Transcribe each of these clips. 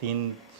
3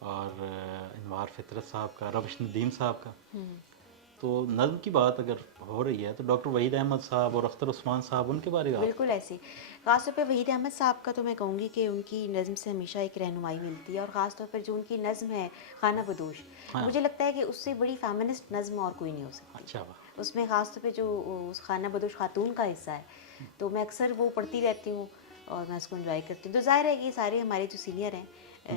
اور انوار فطرت صاحب کا، روش ندیم صاحب کا. تو نظم کی بات اگر ہو رہی ہے تو ڈاکٹر وحید احمد صاحب اور اختر عثمان صاحب، ان کے بارے میں آپ بالکل ایسے خاص طور پہ وحید احمد صاحب کا تو میں کہوں گی کہ ان کی نظم سے ہمیشہ ایک رہنمائی ملتی ہے، اور خاص طور پر جو ان کی نظم ہے خانہ بدوش، مجھے لگتا ہے کہ اس سے بڑی فیمنسٹ نظم اور کوئی نہیں ہو سکتی. اچھا واہ. اس میں خاص طور پہ جو اس خانہ بدوش خاتون کا حصہ ہے تو میں اکثر وہ پڑھتی رہتی ہوں اور میں اس کو انجوائے کرتی ہوں. تو ظاہر ہے کہ سارے ہمارے جو سینئر ہیں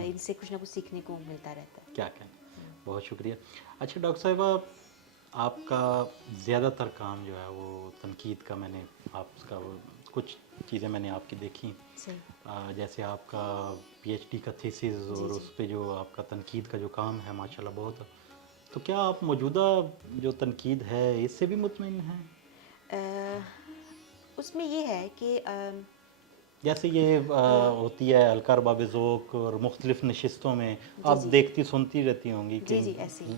ان سے کچھ نہ کچھ سیکھنے کو ملتا رہتا ہے. کیا کہنا، بہت شکریہ. اچھا ڈاکٹر صاحبہ، آپ کا زیادہ تر کام جو ہے وہ تنقید کا، میں نے آپ کا کچھ چیزیں میں نے آپ کی دیکھی، صحیح. جیسے آپ کا پی ایچ ڈی کا تھیسز اور اس پہ جو آپ کا تنقید کا جو کام ہے ماشاءاللہ بہت. تو کیا آپ موجودہ جو تنقید ہے اس سے بھی مطمئن ہیں؟ اس میں یہ ہے کہ جیسے یہ ہوتی ہے الکار باب ذوق اور مختلف نشستوں میں آپ جی دیکھتی سنتی رہتی ہوں گی کہ جی ایسے ہی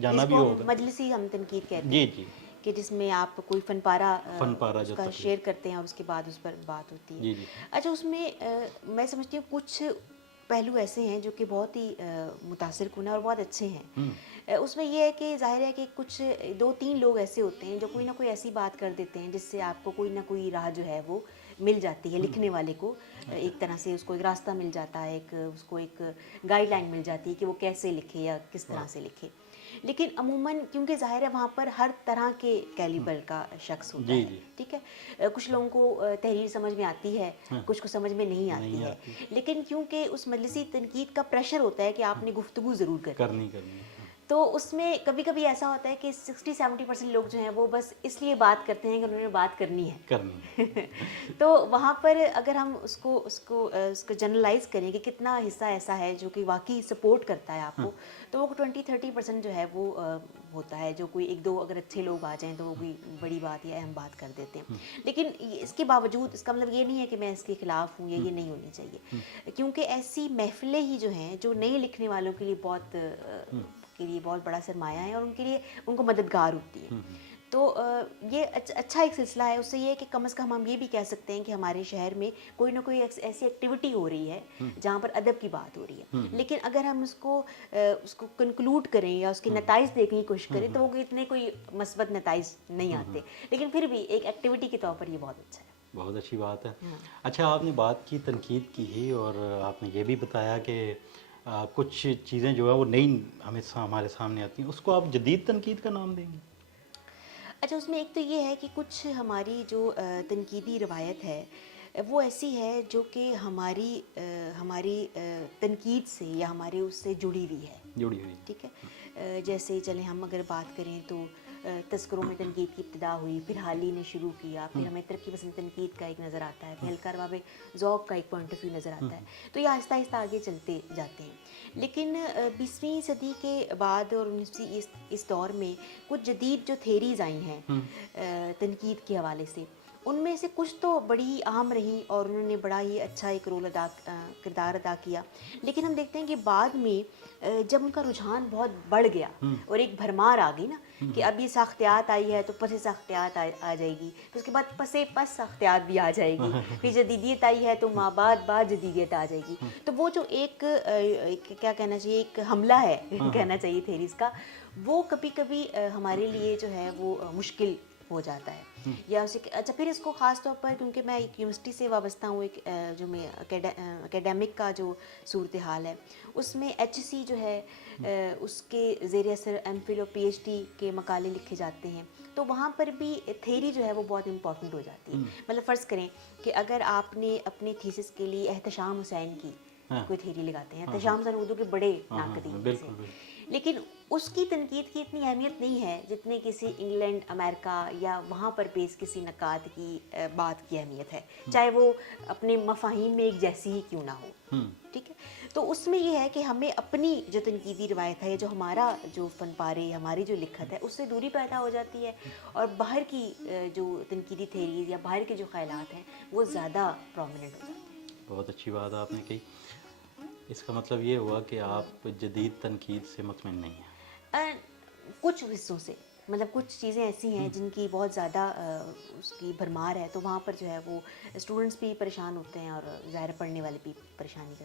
جانا جس بھی کو ہم ہوگا. مجلسی ہم تنقید کہتے جی ہیں جی. کہ جس میں آپ کوئی فن پارہ فن پارہ اس جو کا تقریر. شیئر کرتے ہیں اور اس کے بعد اس پر بات ہوتی ہے. جی جی. اچھا اس میں میں سمجھتی ہوں کچھ پہلو ایسے ہیں جو کہ بہت ہی متاثر کن ہیں اور بہت اچھے ہیں. اس میں یہ ہے کہ ظاہر ہے کہ کچھ 2-3 لوگ ایسے ہوتے ہیں جو کوئی نہ کوئی ایسی بات کر دیتے ہیں جس سے آپ کو کوئی نہ کوئی راہ جو ہے وہ مل جاتی ہے. لکھنے والے کو ایک طرح سے اس کو ایک راستہ مل جاتا ہے، اس کو ایک گائیڈ لائن مل جاتی ہے کہ وہ کیسے لکھے یا کس طرح سے لکھے. لیکن عموماً کیونکہ ظاہر ہے وہاں پر ہر طرح کے کیلیبر کا شخص ہوتا ہے، ٹھیک ہے. کچھ لوگوں کو تحریر سمجھ میں آتی ہے، کچھ کو سمجھ میں نہیں آتی ہے، لیکن کیونکہ اس مجلسی تنقید کا پریشر ہوتا ہے کہ آپ نے گفتگو ضرور کرنی ہے، تو اس میں کبھی کبھی ایسا ہوتا ہے کہ 60-70% لوگ جو ہیں وہ بس اس لیے بات کرتے ہیں کہ انہوں نے بات کرنی ہے. تو وہاں پر اگر ہم اس کو جنرلائز کریں کہ کتنا حصہ ایسا ہے جو کہ واقعی سپورٹ کرتا ہے آپ کو، تو وہ 20-30% جو ہے وہ ہوتا ہے جو کوئی 1-2 اگر اچھے لوگ آ جائیں تو وہ کوئی بڑی بات یا اہم بات کر دیتے ہیں. لیکن اس کے باوجود اس کا مطلب یہ نہیں ہے کہ میں اس کے خلاف ہوں یا یہ نہیں ہونی چاہیے، کیونکہ ایسی محفلیں ہی جو ہیں جو نئے لکھنے والوں کے لیے بہت بڑا سرمایہ ہے اور ان کے لیے ان کو مددگار ہوتی ہے. تو یہ اچھا ایک سلسلہ ہے. اس سے یہ ہے کہ کم از کم ہم یہ بھی کہہ سکتے ہیں کہ ہمارے شہر میں کوئی نہ کوئی ایسی ایکٹیویٹی ہو رہی ہے جہاں پر ادب کی بات ہو رہی ہے. لیکن اگر ہم اس کو کنکلوڈ کریں یا اس کے نتائج دیکھنے کی کوشش کریں تو وہ اتنے کوئی مثبت نتائج نہیں آتے، لیکن پھر بھی ایک ایکٹیویٹی کے طور پر یہ بہت اچھا ہے. بہت اچھی بات ہے. اچھا آپ نے بات کی تنقید کی ہی، اور آپ نے یہ بھی بتایا کہ کچھ چیزیں جو ہے وہ نئی ہمارے سامنے آتی ہیں، اس کو آپ جدید تنقید کا نام دیں گے؟ اچھا اس میں ایک تو یہ ہے کہ کچھ ہماری جو تنقیدی روایت ہے وہ ایسی ہے جو کہ ہماری تنقید سے یا ہمارے اس سے جڑی ہوئی ہے، ٹھیک ہے. جیسے چلیں ہم اگر بات کریں تو تذکروں میں تنقید کی ابتدا ہوئی، پھر حالی نے شروع کیا، پھر ہمیں ترقی پسند تنقید کا ایک نظر آتا ہے، پھر الکار باب ذوق کا ایک پوائنٹ آف ویو نظر آتا ہے. تو یہ آہستہ آہستہ آگے چلتے جاتے ہیں. لیکن 20ویں صدی کے بعد اور 19ویں اس دور میں کچھ جدید جو تھیریز آئی ہیں تنقید کے حوالے سے، ان میں سے کچھ تو بڑی اہم رہیں اور انہوں نے بڑا ہی اچھا ایک کردار ادا کیا. لیکن ہم دیکھتے ہیں کہ بعد میں جب ان کا رجحان بہت بڑھ گیا اور ایک بھرمار آ گئی نا کہ اب یہ ساختیات آئی ہے تو پس ساختیات آ جائے گی، پھر اس کے بعد پس ساختیات بھی آ جائے گی، پھر جدیدیت آئی ہے تو بعد جدیدیت آ جائے گی. تو وہ جو ایک کیا کہنا چاہیے، ایک حملہ ہے کہنا چاہیے تھیریز کا، وہ کبھی کبھی ہمارے لیے جو ہے وہ مشکل ہو جاتا ہے. یا اسے اچھا پھر اس کو خاص طور پر کیونکہ میں ایک یونیورسٹی سے وابستہ ہوں، ایک جو میں اکیڈیمک کا جو صورتحال ہے اس میں HC جو ہے اس کے زیر اثر ایم فل اور PhD کے مقالے لکھے جاتے ہیں. تو وہاں پر بھی تھیری جو ہے وہ بہت امپورٹنٹ ہو جاتی ہے. مطلب فرض کریں کہ اگر آپ نے اپنے تھیسس کے لیے احتشام حسین کی کوئی تھیری لگاتے ہیں، احتشام حسین اردو کے بڑے ناقدین میں سے، لیکن اس کی تنقید کی اتنی اہمیت نہیں ہے جتنے کسی انگلینڈ، امریکہ یا وہاں پر بیس کسی نقاد کی بات کی اہمیت ہے، چاہے وہ اپنے مفاہیم میں ایک جیسی ہی کیوں نہ ہو، ٹھیک ہے. تو اس میں یہ ہے کہ ہمیں اپنی جو تنقیدی روایت ہے، جو ہمارا جو فن پارے، ہماری جو لکھت ہے، اس سے دوری پیدا ہو جاتی ہے اور باہر کی جو تنقیدی تھیریز یا باہر کے جو خیالات ہیں وہ زیادہ پرومیننٹ ہو جاتے ہیں. بہت اچھی بات آپ نے کہی. اس کا مطلب یہ ہوا کہ آپ جدید تنقید سے مطمئن نہیں ہیں؟ کچھ حصوں سے، مطلب کچھ چیزیں ایسی ہیں جن کی بہت زیادہ اس کی بھرمار ہے، تو وہاں پر جو ہے وہ اسٹوڈنٹس بھی پریشان ہوتے ہیں اور ظاہر پڑھنے والے بھی پریشانی کا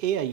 AI,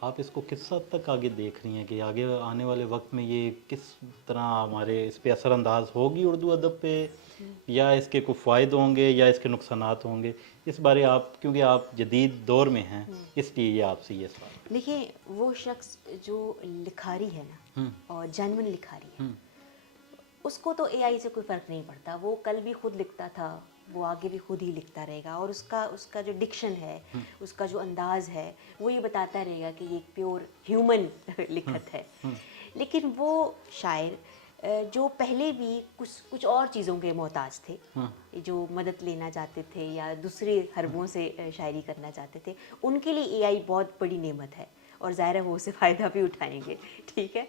آپ اس کو کس حد تک آگے دیکھ رہی ہیں کہ آگے آنے والے وقت میں یہ کس طرح ہمارے اس پہ اثر انداز ہوگی اردو ادب پہ، یا اس کے کوئی فوائد ہوں گے یا اس کے نقصانات ہوں گے؟ اس بارے آپ، کیونکہ آپ جدید دور میں ہیں، اس لیے یہ آپ سے یہ سوال۔ دیکھیں، وہ شخص جو لکھاری ہے نا اور جینون لکھاری ہے، اس کو تو اے آئی سے کوئی فرق نہیں پڑتا. وہ کل بھی خود لکھتا تھا، وہ آگے بھی خود ہی لکھتا رہے گا، اور اس کا جو ڈکشن ہے، اس کا جو انداز ہے، وہ یہ بتاتا رہے گا کہ یہ ایک پیور ہیومن لکھت ہے. لیکن وہ شاعر جو پہلے بھی کچھ اور چیزوں کے محتاج تھے، جو مدد لینا چاہتے تھے یا دوسرے حربوں سے شاعری کرنا چاہتے تھے، ان کے لیے اے آئی بہت بڑی نعمت ہے، اور ظاہر ہے وہ اسے فائدہ بھی اٹھائیں گے. ٹھیک ہے،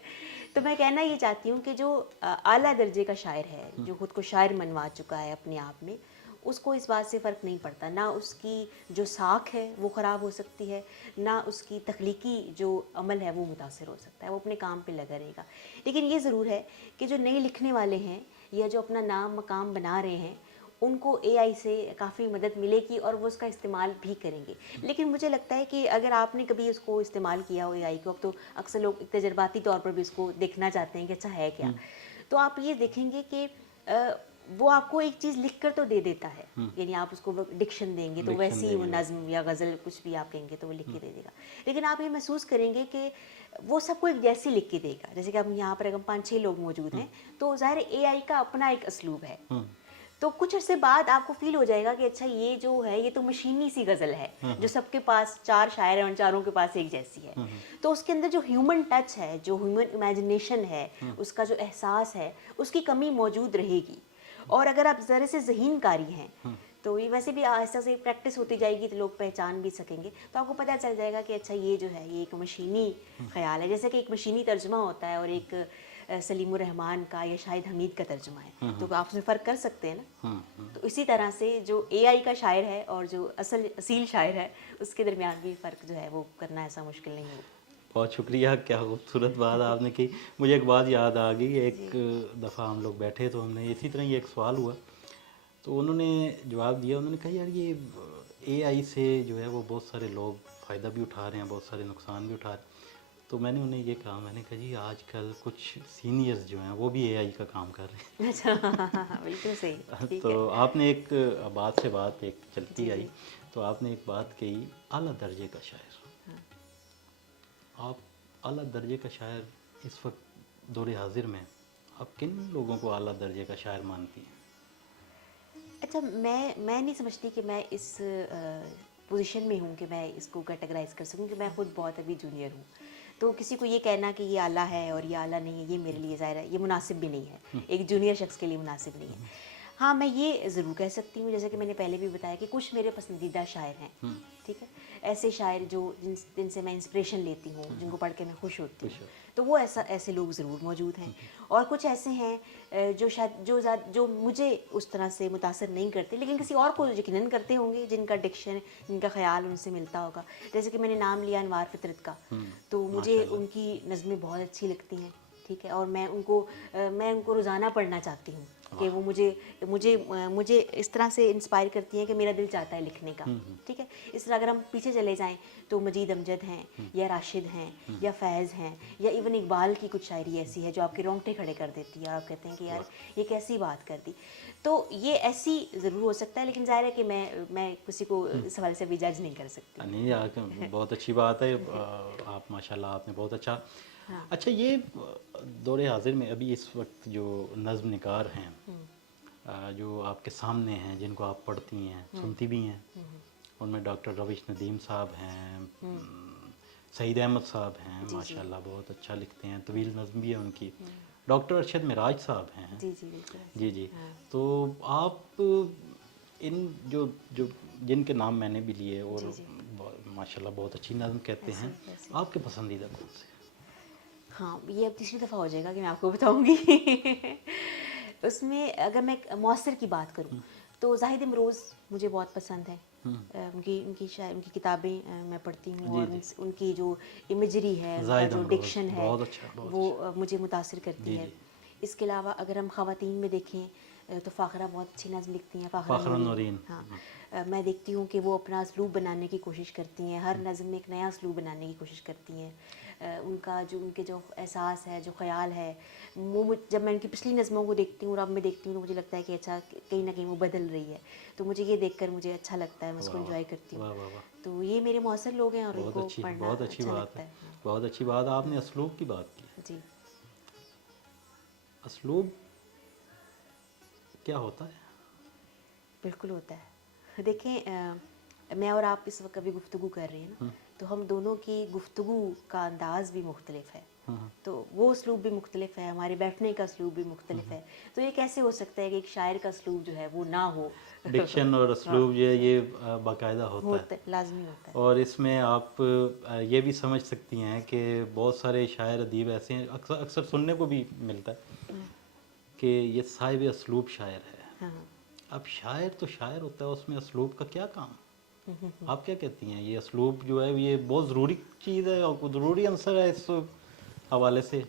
تو میں کہنا یہ چاہتی ہوں کہ جو اعلیٰ درجے کا شاعر ہے، جو خود کو شاعر منوا چکا ہے اپنے آپ میں، اس کو اس بات سے فرق نہیں پڑتا. نہ اس کی جو ساکھ ہے وہ خراب ہو سکتی ہے، نہ اس کی تخلیقی جو عمل ہے وہ متاثر ہو سکتا ہے. وہ اپنے کام پہ لگا رہے گا. لیکن یہ ضرور ہے کہ جو نئے لکھنے والے ہیں یا جو اپنا نام مقام بنا رہے ہیں، ان کو اے آئی سے کافی مدد ملے گی اور وہ اس کا استعمال بھی کریں گے. لیکن مجھے لگتا ہے کہ اگر آپ نے کبھی اس کو استعمال کیا ہو اے آئی کو، اب تو اکثر لوگ تجرباتی طور پر بھی اس کو دیکھنا چاہتے ہیں کہ اچھا ہے کیا، تو آپ یہ دیکھیں گے کہ وہ آپ کو ایک چیز لکھ کر تو دے دیتا ہے. یعنی آپ اس کو ڈکشن دیں گے تو ویسی وہ نظم یا غزل کچھ بھی آپ کہیں گے تو وہ لکھ کے دے دے گا. لیکن آپ یہ محسوس کریں گے کہ وہ سب کو ایک جیسی لکھ کے دے گا. جیسے کہ اب یہاں پر اگر 5-6 لوگ موجود ہیں تو ظاہر اے آئی کا اپنا ایک اسلوب ہے. تو کچھ عرصے بعد آپ کو فیل ہو جائے گا کہ اچھا یہ جو ہے یہ تو مشینی سی غزل ہے، جو سب کے پاس 4 شاعر ہیں، ان چاروں کے پاس ایک جیسی ہے. تو اس کے اندر جو ہیومن ٹچ ہے، جو ہیومن امیجنیشن ہے، اس کا جو احساس ہے، اس کی کمی موجود رہے گی. اور اگر آپ ذرے سے ذہین کاری ہیں تو یہ ویسے بھی ایسا سے پریکٹس ہوتی جائے گی تو لوگ پہچان بھی سکیں گے. تو آپ کو پتہ چل جائے گا کہ اچھا یہ جو ہے یہ ایک مشینی خیال ہے، جیسے کہ ایک مشینی ترجمہ ہوتا ہے اور ایک سلیم الرحمن کا یا شاہد حمید کا ترجمہ ہے. تو آپ اس میں فرق کر سکتے ہیں نا. تو اسی طرح سے جو اے آئی کا شاعر ہے اور جو اصیل شاعر ہے، اس کے درمیان بھی فرق جو ہے وہ کرنا ایسا مشکل نہیں ہو. بہت شکریہ، کیا خوبصورت بات آپ نے کی. مجھے ایک بات یاد آ گئی. ایک دفعہ ہم لوگ بیٹھے تو ہم نے اسی طرح یہ ایک سوال ہوا تو انہوں نے جواب دیا. انہوں نے کہا یار یہ اے آئی سے جو ہے وہ بہت سارے لوگ فائدہ بھی اٹھا رہے ہیں، بہت سارے نقصان بھی اٹھا رہے ہیں. تو میں نے انہیں یہ کہا، میں نے کہا جی آج کل کچھ سینئرز جو ہیں وہ بھی اے آئی کا کام کر رہے ہیں. اچھا، بالکل صحیح. تو آپ نے ایک بات سے بات ایک چلتی آئی تو آپ نے ایک بات کہی، اعلیٰ درجے کا شاعر. آپ اعلیٰ درجے کا شاعر اس وقت دور حاضر میں آپ کن لوگوں کو اعلیٰ درجے کا شاعر مانتی ہیں؟ اچھا، میں نہیں سمجھتی کہ میں اس پوزیشن میں ہوں کہ میں اس کو کیٹیگرائز کر سکوں، کہ میں خود بہت ابھی جونیئر ہوں. تو کسی کو یہ کہنا کہ یہ اعلیٰ ہے اور یہ اعلیٰ نہیں ہے، یہ میرے لیے ظاہر ہے یہ مناسب بھی نہیں ہے، ایک جونیئر شخص کے لیے مناسب نہیں ہے. ہاں، میں یہ ضرور کہہ سکتی ہوں، جیسے کہ میں نے پہلے بھی بتایا کہ کچھ میرے پسندیدہ شاعر ہیں. ٹھیک ہے، ایسے شاعر جو جن سے میں انسپریشن لیتی ہوں، جن کو پڑھ کے میں خوش ہوتی ہوں، تو وہ ایسے لوگ ضرور موجود ہیں. اور کچھ ایسے ہیں جو شاید جو مجھے اس طرح سے متاثر نہیں کرتے، لیکن کسی اور کو یقیناً کرتے ہوں گے، جن کا ڈکشن، جن کا خیال ان سے ملتا ہوگا. جیسے کہ میں نے نام لیا انوار فطرت کا، تو مجھے ان کی نظمیں بہت اچھی لگتی ہیں. ٹھیک ہے، اور میں ان کو روزانہ پڑھنا چاہتی ہوں کہ وہ مجھے اس طرح سے انسپائر کرتی ہیں کہ میرا دل چاہتا ہے لکھنے کا. ٹھیک ہے، اس طرح اگر ہم پیچھے چلے جائیں تو مجید امجد ہیں یا راشد ہیں یا فیض ہیں یا ایون اقبال کی کچھ شاعری ایسی ہے جو آپ کے رونگٹے کھڑے کر دیتی ہے. آپ کہتے ہیں کہ یار یہ کیسی بات کر دی. تو یہ ایسی ضرور ہو سکتا ہے، لیکن ظاہر ہے کہ میں کسی کو اس حوالے سے بھی جج نہیں کر سکتی. نہیں، بہت اچھی بات ہے. آپ ماشاء اللہ آپ نے بہت اچھا. اچھا، یہ دور حاضر میں ابھی اس وقت جو نظم نگار ہیں جو آپ کے سامنے ہیں، جن کو آپ پڑھتی ہیں، سنتی بھی ہیں، ان میں ڈاکٹر روش ندیم صاحب ہیں، سعید احمد صاحب ہیں، ماشاء اللہ بہت اچھا لکھتے ہیں، طویل نظم بھی ہے ان کی. ڈاکٹر ارشد معراج صاحب ہیں. جی. تو آپ ان جن کے نام میں نے بھی لیے اور ماشاء اللہ بہت اچھی نظم کہتے ہیں، آپ کے پسندیدہ کون سے؟ ہاں، یہ اب تیسری دفعہ ہو جائے گا کہ میں آپ کو بتاؤں گی. اس میں اگر میں معاصر کی بات کروں تو زاہد امروز مجھے بہت پسند ہے. ان کی کتابیں میں پڑھتی ہوں اور ان کی جو امیجری ہے، ان کا جو ڈکشن ہے وہ مجھے متاثر کرتی ہے. اس کے علاوہ اگر ہم خواتین میں دیکھیں تو فاخرہ بہت اچھی نظم لکھتی ہیں، فاخرہ نورین۔ ہاں میں دیکھتی ہوں کہ وہ اپنا اسلوب بنانے کی کوشش کرتی ہیں، ہر نظم میں ایک نیا اسلوب بنانے کی کوشش کرتی ہیں۔ ان کا جو ان کے جو احساس ہے، جو خیال ہے، وہ جب میں ان کی پچھلی نظموں کو دیکھتی ہوں اور اب میں دیکھتی ہوں تو مجھے لگتا ہے کہ اچھا کہیں نہ کہیں وہ بدل رہی ہے، تو مجھے یہ دیکھ کر مجھے اچھا لگتا ہے، میں اس کو انجوائے کرتی ہوں۔ واہ واہ واہ، تو یہ میرے مؤثر لوگ ہیں اور ان کو پڑھنا بہت اچھی اچھا بات لگتا ہے، ہے۔ بہت اچھی بات۔ آپ نے اسلوب کی بات کی، جی اسلوب کیا ہوتا ہے؟ بالکل ہوتا ہے۔ دیکھیں میں اور آپ اس وقت ابھی گفتگو کر رہے ہیں نا، تو ہم دونوں کی گفتگو کا انداز بھی مختلف ہے، تو وہ اسلوب بھی مختلف ہے، ہمارے بیٹھنے کا اسلوب بھی مختلف ہے، تو یہ کیسے ہو سکتا ہے کہ ایک شاعر کا اسلوب جو ہے وہ نہ ہو؟ ڈکشن اور اسلوب یہ باقاعدہ ہوتا ہے، لازمی ہوتا ہے۔ اور اس میں آپ یہ بھی سمجھ سکتی ہیں کہ بہت سارے شاعر ادیب ایسے ہیں، اکثر سننے کو بھی ملتا ہے کہ یہ صاحب اسلوب شاعر ہے۔ ہاں اب شاعر تو شاعر ہوتا ہے، اس میں اسلوب کا کیا کام؟ آپ کیا کہتی ہیں؟ یہ اسلوب جو ہے یہ بہت ضروری چیز ہے اور ضروری عنصر ہے اس حوالے سے؟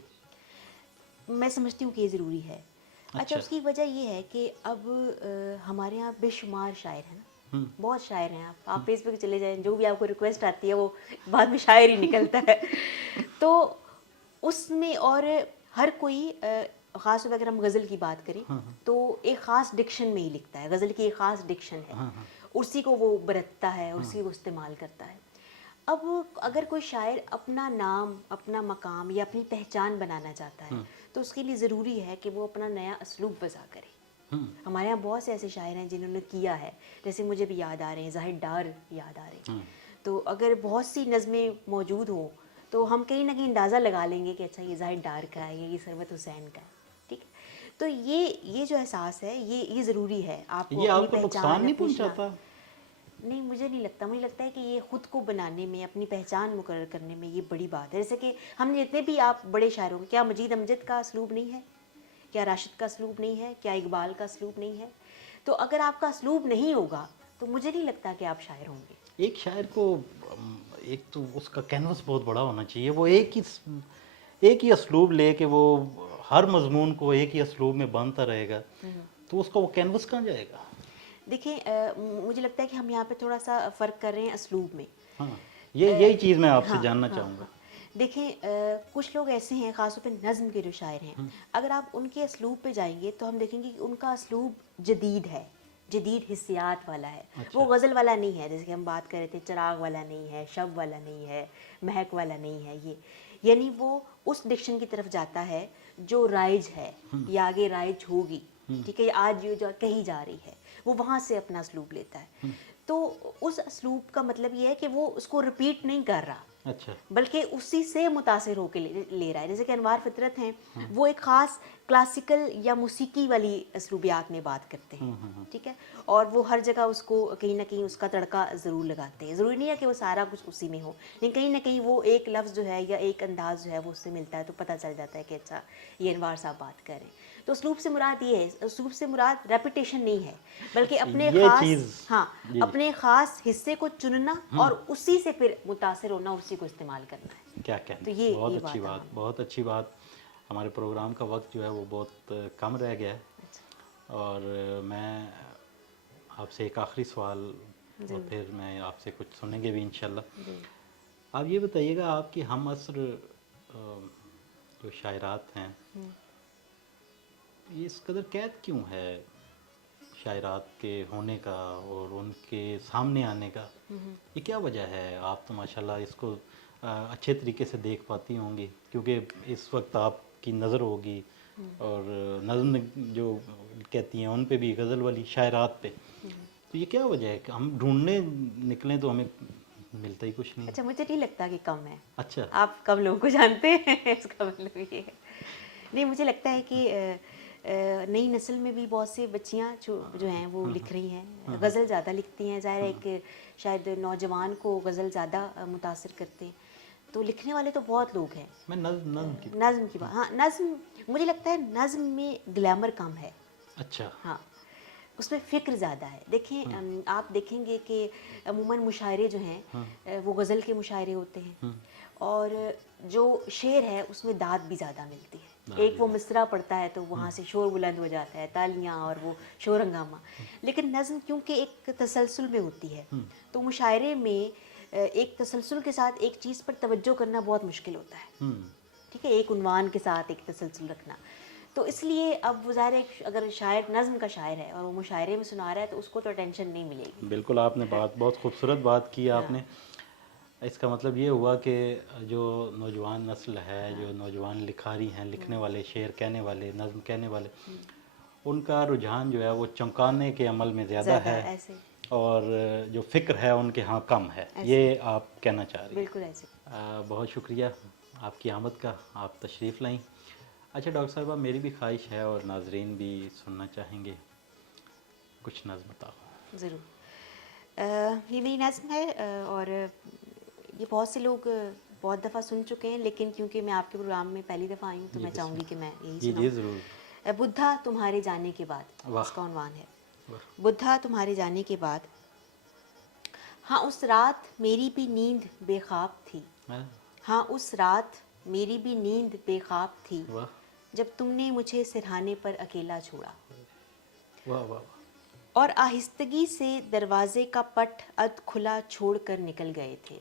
میں سمجھتی ہوں کہ یہ ضروری ہے۔ اچھا، اس کی وجہ یہ ہے کہ اب ہمارے یہاں بے شمار شاعر ہیں نا، بہت شاعر ہیں، آپ فیس بک چلے جائیں، جو بھی آپ کو ریکویسٹ آتی ہے وہ بعد میں شاعر ہی نکلتا ہے۔ تو اس میں اور ہر کوئی خاص طور پہ اگر ہم غزل کی بات کریں تو ایک خاص ڈکشن میں ہی لکھتا ہے، غزل کی ایک خاص ڈکشن ہے، اسی کو وہ برتتا ہے، اسی کو استعمال کرتا ہے۔ اب اگر کوئی شاعر اپنا نام، اپنا مقام یا اپنی پہچان بنانا چاہتا ہے تو اس کے لیے ضروری ہے کہ وہ اپنا نیا اسلوب وضع کرے۔ ہمارے یہاں بہت سے ایسے شاعر ہیں جنہوں نے کیا ہے، جیسے مجھے بھی یاد آ رہے ہیں، زاہد ڈار یاد آ رہے ہیں۔ تو اگر بہت سی نظمیں موجود ہوں تو ہم کہیں نہ کہیں اندازہ لگا لیں گے کہ اچھا یہ زاہد ڈار کا ہے، یہ ثروت حسین کا ہے، ٹھیک ہے۔ تو یہ جو احساس ہے یہ ضروری ہے، آپ کو یہ اپنی آپ کو پہچان، نقصان نہیں اپنی پہنچاتا؟ نہیں، مجھے نہیں لگتا، مجھے لگتا ہے کہ یہ خود کو بنانے میں، اپنی پہچان مقرر کرنے میں یہ بڑی بات ہے۔ جیسے کہ ہم نے جتنے بھی آپ بڑے شاعروں، کیا مجید امجد کا اسلوب نہیں ہے؟ کیا راشد کا اسلوب نہیں ہے؟ کیا اقبال کا اسلوب نہیں ہے؟ تو اگر آپ کا اسلوب نہیں ہوگا تو مجھے نہیں لگتا کہ آپ شاعر ہوں گے۔ ایک شاعر کو ایک تو اس کا کینوس بہت بڑا ہونا چاہیے، وہ ایک ہی اسلوب لے کے وہ ہر مضمون کو ایک ہی اسلوب میں باندھتا رہے گا تو اس کا وہ کینوس کہاں جائے گا؟ دیکھیں مجھے لگتا ہے کہ ہم یہاں پہ تھوڑا سا فرق کر رہے ہیں اسلوب میں۔ ہاں، یہی چیز میں آپ سے جاننا چاہوں گا۔ دیکھیں کچھ لوگ ایسے ہیں، خاص طور پہ نظم کے جو شاعر ہیں، اگر آپ ان کے اسلوب پہ جائیں گے تو ہم دیکھیں گے کہ ان کا اسلوب جدید ہے، جدید حسیات والا ہے، وہ غزل والا نہیں ہے، جیسے کہ ہم بات کر رہے تھے چراغ والا نہیں ہے، شب والا نہیں ہے، مہک والا نہیں ہے، یہ یعنی وہ اس ڈکشن کی طرف جاتا ہے جو رائج ہے یا آگے رائج ہوگی، ٹھیک ہے، آج جو کہی جا رہی ہے، وہ وہاں سے اپنا اسلوب لیتا ہے۔ تو اس اسلوب کا مطلب یہ ہے کہ وہ اس کو رپیٹ نہیں کر رہا، اچھا، بلکہ اسی سے متاثر ہو کے لے رہا ہے۔ جیسے کہ انوار فطرت ہیں، وہ ایک خاص کلاسیکل یا موسیقی والی اسلوبیات میں بات کرتے ہیں، ٹھیک ہے، اور وہ ہر جگہ اس کو کہیں نہ کہیں اس کا تڑکا ضرور لگاتے ہیں۔ ضروری نہیں ہے کہ وہ سارا کچھ اسی میں ہو، لیکن کہیں نہ کہیں وہ ایک لفظ جو ہے یا ایک انداز جو ہے وہ اس سے ملتا ہے تو پتہ چل جاتا ہے کہ اچھا یہ انوار صاحب بات کر رہے ہیں۔ تو اسلوب سے مراد یہ ہے، اسلوب سے مراد ریپیٹیشن نہیں ہے، بلکہ اپنے یہ خاص، چیز، ہاں، اپنے خاص حصے کو چننا اور اسی سے پھر متاثر ہونا، اسی کو استعمال کرنا ہے۔ کیا تو کہنا، یہ بہت اچھی بات بات، بہت اچھی بات۔ ہمارے پروگرام کا وقت جو ہے وہ بہت کم رہ گیا ہے، اور میں آپ سے ایک آخری سوال اور پھر میں آپ سے کچھ سنیں گے بھی انشاءاللہ۔ آپ یہ بتائیے گا، آپ کی ہم عصر جو شاعرات ہیں یہ اس قدر قید کیوں ہے شاعرات کے ہونے کا اور ان کے سامنے آنے کا؟ یہ کیا وجہ ہے؟ آپ تو ماشاءاللہ اس کو اچھے طریقے سے دیکھ پاتی ہوں گی، کیونکہ اس وقت آپ کی نظر ہوگی اور نظم جو کہتی ہیں ان پہ بھی، غزل والی شاعرات پہ، تو یہ کیا وجہ ہے کہ ہم ڈھونڈنے نکلیں تو ہمیں ملتا ہی کچھ نہیں؟ اچھا، مجھے نہیں لگتا کہ کم ہے، اچھا، آپ کم لوگوں کو جانتے ہیں، اس کا مطلب یہ ہے۔ نہیں، مجھے لگتا ہے کہ نئی نسل میں بھی بہت سی بچیاں جو ہیں وہ لکھ رہی ہیں، غزل زیادہ لکھتی ہیں، ظاہر ہے کہ شاید نوجوان کو غزل زیادہ متاثر کرتے ہیں، تو لکھنے والے تو بہت لوگ ہیں۔ میں نظم کی بات، ہاں، نظم مجھے لگتا ہے نظم میں گلیمر کم ہے، اچھا، ہاں، اس میں فکر زیادہ ہے۔ دیکھیں آپ دیکھیں گے کہ عموماً مشاعرے جو ہیں وہ غزل کے مشاعرے ہوتے ہیں، اور جو شعر ہے اس میں داد بھی زیادہ ملتی ہے، ایک وہ مصرع پڑتا ہے تو وہاں سے شور بلند ہو جاتا ہے، تالیاں اور وہ شور ہنگامہ. لیکن نظم کیونکہ ایک تسلسل میں ہوتی ہے تو مشاعرے میں ایک تسلسل کے ساتھ ایک چیز پر توجہ کرنا بہت مشکل ہوتا ہے. ٹھیک ہے، ایک عنوان کے ساتھ ایک تسلسل رکھنا. تو اس لیے اب وہ ظاہر ہے اگر شاعر نظم کا شاعر ہے اور وہ مشاعرے میں سنا رہا ہے تو اس کو تو اٹینشن نہیں ملے گی. بالکل، آپ نے بہت خوبصورت بات کی آپ نے. اس کا مطلب یہ ہوا کہ جو نوجوان نسل ہے، جو نوجوان لکھاری ہیں، لکھنے والے، شعر کہنے والے، نظم کہنے والے، ان کا رجحان جو ہے وہ چمکانے کے عمل میں زیادہ ہے ایسے اور جو فکر ہے ان کے ہاں کم ہے، یہ آپ کہنا چاہ رہی ہیں. بالکل ایسے. بہت شکریہ آپ کی آمد کا، آپ تشریف لائیں. اچھا ڈاکٹر صاحبہ، میری بھی خواہش ہے اور ناظرین بھی سننا چاہیں گے، کچھ نظم بتاؤ. ضرور. یہ میری نظم ہے اور یہ بہت سے لوگ بہت دفعہ سن چکے ہیں، لیکن کیونکہ میں آپ کے پروگرام میں پہلی دفعہ آئی ہوں تو میں چاہوں گی کہ میں یہی جی سناؤں. ضرور. بدھا تمہارے جانے کے بعد، اس کا عنوان ہے. بدھا تمہارے جانے کے بعد، ہاں اس رات میری بھی نیند بے خواب تھی، ہاں اس رات میری بھی نیند بے خواب تھی، جب تم نے مجھے سرہانے پر اکیلا چھوڑا. اور آہستگی سے دروازے کا پٹ اد کھلا چھوڑ کر نکل گئے تھے.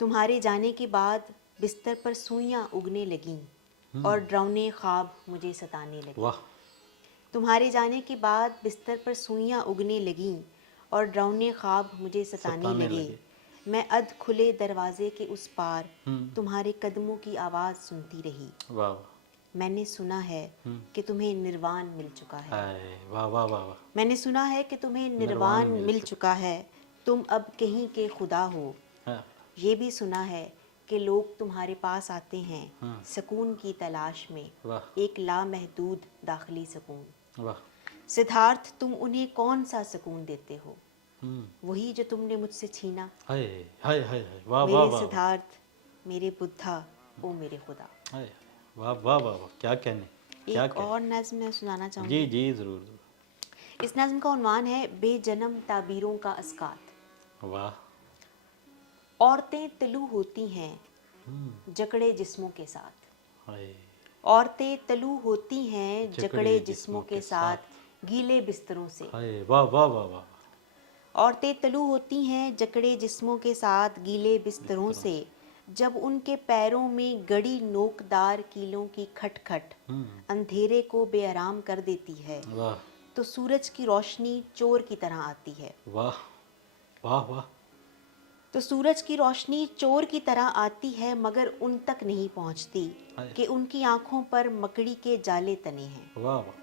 تمہارے جانے کے بعد بستر پر سوئیاں اگنے لگیں اور ڈراؤنے خواب مجھے ستانے لگے. تمہارے جانے کے بعد بستر پر سوئیاں اگنے لگیں اور ڈراؤنے خواب مجھے ستانے لگے. میں اد کھلے دروازے کے اس پار تمہارے قدموں کی آواز سنتی رہی. میں نے سنا ہے کہ تمہیں نروان مل چکا ہے. میں نے سنا ہے کہ تمہیں نروان مل چکا ہے، تم اب کہیں کے خدا ہو. یہ بھی سنا ہے کہ لوگ تمہارے پاس آتے ہیں سکون کی تلاش میں، ایک لامحدود داخلی سکون. سدھارتھ تم انہیں کون سا سکون دیتے ہو، وہی جو تم نے مجھ سے چھینا. میرے سدھارتھ، میرے بدھا، او میرے خدا. واہ واہ واہ واہ، کیا کہنے. ایک اور نظم میں سنانا چاہوں گی. جی جی ضرور. اس نظم کا عنوان ہے بے جنم تعبیروں کا اسقاط. واہ. عورتیں طلوع ہوتی ہیں جکڑے جسموں کے ساتھ، عورتیں طلوع ہوتی ہیں جکڑے جسموں کے ساتھ گیلے بستروں سے. واہ واہ واہ واہ. عورتیں طلوع ہوتی ہیں جکڑے جسموں کے ساتھ گیلے بستروں سے، جب ان کے پیروں میں گڑی نوکدار کیلوں کی کھٹ کھٹ اندھیرے کو بے آرام کر دیتی ہے تو سورج کی روشنی چور کی طرح آتی ہے. واہ واہ واہ. تو سورج کی روشنی چور کی طرح آتی ہے مگر ان تک نہیں پہنچتی کہ ان کی آنکھوں پر مکڑی کے جالے تنے ہیں. واہ واہ.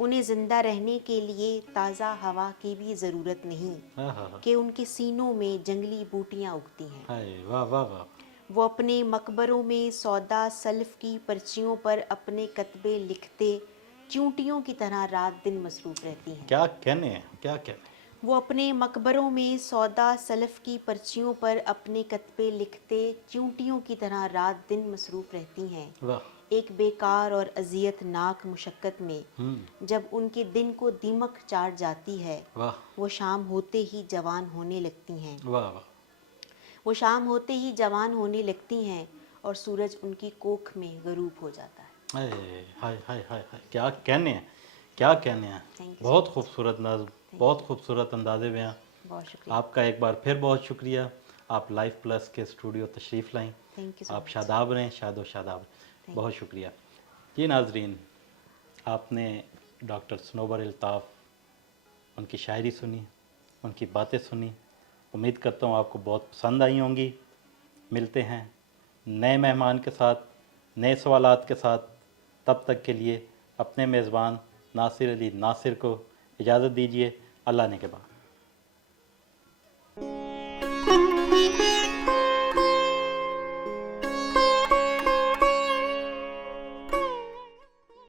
انہیں زندہ رہنے کے لیے تازہ ہوا کی بھی ضرورت نہیں کہ ان کے سینوں میں جنگلی بوٹیاں اگتی ہیں. واہ واہ واہ. وہ اپنے مقبروں میں سودا سلف کی پرچیوں پر اپنے کتبے لکھتے چونٹیوں کی طرح رات دن مصروف رہتی ہیں. کیا کہنے ہیں، کیا کہنے. وہ اپنے مقبروں میں سودا سلف کی پرچیوں پر اپنے کتبے لکھتے چونٹیوں کی طرح رات دن مصروف رہتی ہیں. ایک بیکار اور اذیت ناک مشقت میں جب ان کے دن کو دیمک چاٹ جاتی ہے وہ شام ہوتے ہی جوان ہونے لگتی ہیں. وہ شام ہوتے ہی جوان ہونے لگتی ہیں اور سورج ان کی کوکھ میں غروب ہو جاتا ہے. ہائے ہائے ہائے، کیا کہنے ہیں، کیا کہنے ہیں. بہت خوبصورت نظم، بہت خوبصورت انداز بیاں. بہت شکریہ. آپ کا ایک بار پھر بہت شکریہ. آپ لائف پلس کے اسٹوڈیو تشریف لائیں. آپ شاداب رہیں، شاد و شاداب. بہت شکریہ. جی ناظرین، آپ نے ڈاکٹر صنوبر الطاف، ان کی شاعری سنی، ان کی باتیں سنی. امید کرتا ہوں آپ کو بہت پسند آئی ہوں گی. ملتے ہیں نئے مہمان کے ساتھ، نئے سوالات کے ساتھ. تب تک کے لیے اپنے میزبان ناصر علی ناصر کو اجازت دیجیے. اللہ نے کے بعد.